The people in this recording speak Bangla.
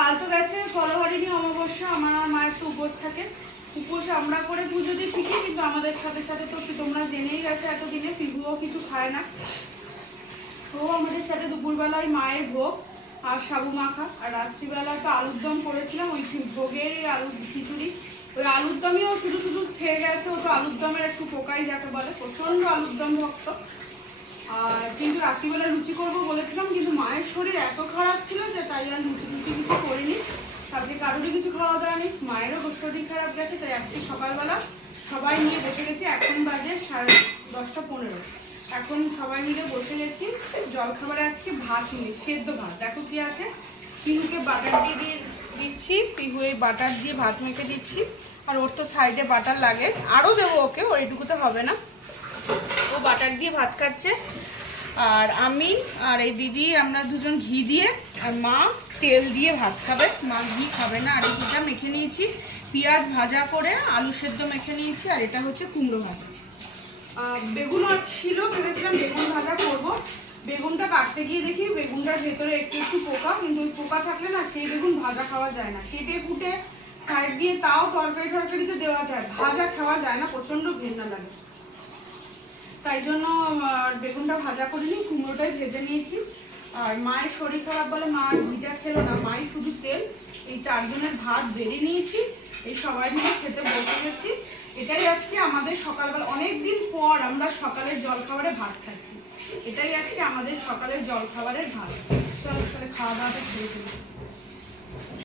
কাল তো গেছে ফলহারিণী অমাবস্যা, আমার আর মা একটু উপোস থাকে। উপোস আমরা করে পুজো দিই ঠিকই, কিন্তু আমাদের সাথে সাথে তো তোমরা জেনেই গেছো এতদিনে পিগুও কিছু খায় না। তো আমাদের সাথে দুপুরবেলায় মায়ের ভোগ আর সাবু মাখা, আর রাত্রিবেলায় তো আলুর দম করেছিলাম, ওই ভোগের আলুর খিচুড়ি। ওই আলুর দমই ও শুধু শুধু খেয়ে গেছে। ও তো আলুর দমের একটু পোকাই যাকে বলে, প্রচণ্ড আলুর দম ভক্ত। আর কিন্তু রাত্রিবেলা লুচি করবো বলেছিলাম, কিন্তু মায়ের শরীর এত খারাপ ছিল যে তাই আর লুচি কিছু করিনি। তারপরে কারোরই কিছু খাওয়া দাওয়া নেই, মায়েরও শরীর খারাপ গেছে, তাই আজকে সকালবেলা সবাই নিয়ে বসে গেছি। এখন বাজে 10:15। এখন সবাই মিলে বসে গেছি জলখাবারে। আজকে ভাত নিয়ে সেদ্ধ ভাত, দেখো কি আছে। পিহুকে বাটার দিয়ে দিচ্ছি, পিহু এই বাটার দিয়ে ভাত মেখে দিচ্ছি। আর ওর তো সাইডে বাটার লাগে, আরও দেবো ওকে, ওর এটুকুতে হবে না। ও বাটার দিয়ে ভাত খাচ্ছে, আর আমি আর এই দিদি আমরা দুজন ঘি দিয়ে, আর মা তেল দিয়ে ভাত খাবে। মা ঘি খাবে না। আর এই ঘিটা মেখে নিয়েছি, পেঁয়াজ ভাজা করে আলু সেদ্ধ মেখে নিয়েছি। আর এটা হচ্ছে কুমড়ো ভাজা। বেগুনও ছিল, ভেবেছিলাম বেগুন ভাজা করবো। বেগুনটা কাটতে গিয়ে দেখি বেগুনটার ভেতরে একটু একটু পোকা, কিন্তু ওই পোকা থাকলে না সেই বেগুন ভাজা খাওয়া যায় না। কেটে কুটে সাইড দিয়ে তাও তরকারিতে দেওয়া যায়, ভাজা খাওয়া যায় না, প্রচণ্ড ঘৃণা লাগে। তাই জন্য বেগুনটা ভাজা করিনি, কুমড়োটাই ভেজে নিয়েছি। আর মায়ের শরীর খারাপ বলে মা আর ঘিটা খেলো না, মাই শুধু তেল। এই 4 জনের ভাত বেড়ে নিয়েছি, এই সবাই মিলে খেতে বসে গেছি। এটাই আজকে আমাদের সকালবেলা, অনেকদিন পর আমরা সকালের জলখাবারে ভাত খাচ্ছি। এটাই আজকে আমাদের সকালের জলখাবারের ভাত। চলো তাহলে খাওয়া দাওয়াটা ছেড়ে দিই।